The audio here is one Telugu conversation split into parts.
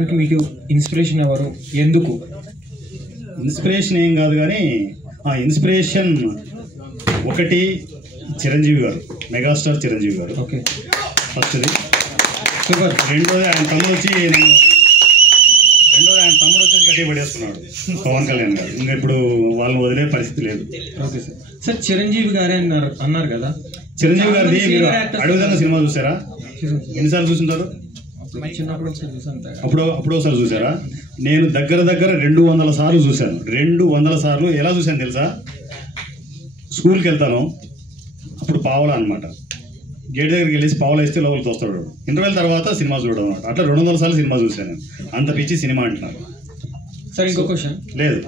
మీకు ఇన్స్పిరేషన్ ఎవరు, ఎందుకు? ఇన్స్పిరేషన్ ఏం కాదు కానీ ఇన్స్పిరేషన్ ఒకటి చిరంజీవి గారు, మెగాస్టార్ చిరంజీవి గారు. ఓకే, ఫస్ట్ది. సూపర్. రెండోది ఆయన తమ్ముడు వచ్చేసి గట్టి పడేస్తున్నాడు పవన్ కళ్యాణ్ గారు. ఇంకా ఇప్పుడు వాళ్ళని వదిలే పరిస్థితి లేదు. Okay sir. సార్ చిరంజీవి గారే అన్నారు కదా, చిరంజీవి గారిది మీరు అడుగుదన్న సినిమా చూసారా? ఎన్నిసార్లు చూసింటారు? అప్పుడు ఒకసారి చూసారా? నేను దగ్గర 200 సార్లు చూశాను. 200 సార్లు ఎలా చూశాను తెలుసా? స్కూల్కి వెళ్తాను, అప్పుడు పావలా అనమాట. గేట్ దగ్గరికి వెళ్ళేసి పావలా ఇస్తే లోపలికి తోస్తాడు. ఇంటర్వెల్ తర్వాత సినిమా చూడడం అనమాట. అట్లా 200 సార్లు సినిమా చూశాను. అంత పిచ్చి సినిమా అంటున్నారు. సార్ ఇంకో క్వశ్చన్. లేదు,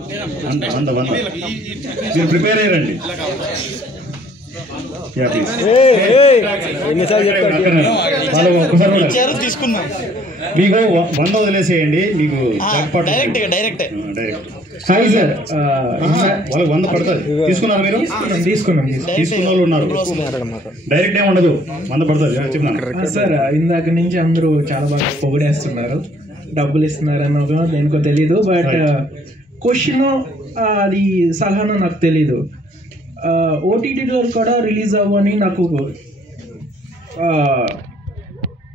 అంత మీరు ప్రిపేర్ అయ్యారండి. మీకు 100 వదిలేసేయండి, మీకు డైరెక్ట్ వాళ్ళకి 100 పడుతుంది. తీసుకున్నారు మీరు? తీసుకున్న వాళ్ళు ఉన్నారు. డైరెక్ట్ ఏమి ఉండదు, 100 పడుతుంది. చెప్తున్నాను సార్. ఇందాక నుంచి అందరూ చాలా బాగా పొగిడేస్తున్నారు, డబ్బులు ఇస్తున్నారని దేనికో తెలీదు. బట్ క్వశ్చన్ అది సలహానో నాకు తెలీదు. ఓటీటీలో కూడా రిలీజ్ అవ్వని నాకు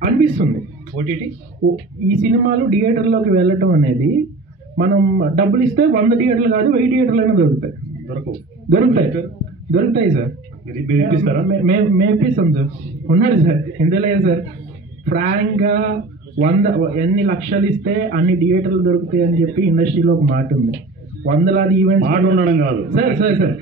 అనిపిస్తుంది. ఓటీటీ ఈ సినిమాలు థియేటర్లోకి వెళ్ళటం అనేది, మనం డబ్బులు ఇస్తే 100 థియేటర్లు కాదు 1000 థియేటర్లు అయినా దొరుకుతాయి. దొరుకుతాయి సార్. మేము ఇప్పిస్తాం సార్. ఉన్నారు సార్, ఎందులేదు సార్. ఫ్రాంక్గా 100 ఎన్ని లక్షలు ఇస్తే అన్ని థియేటర్లు దొరుకుతాయి అని చెప్పి ఇండస్ట్రీలో ఒక మాట ఉంది. 100లాది ఈవెంట్స్ మాట ఉండడం కాదు సార్.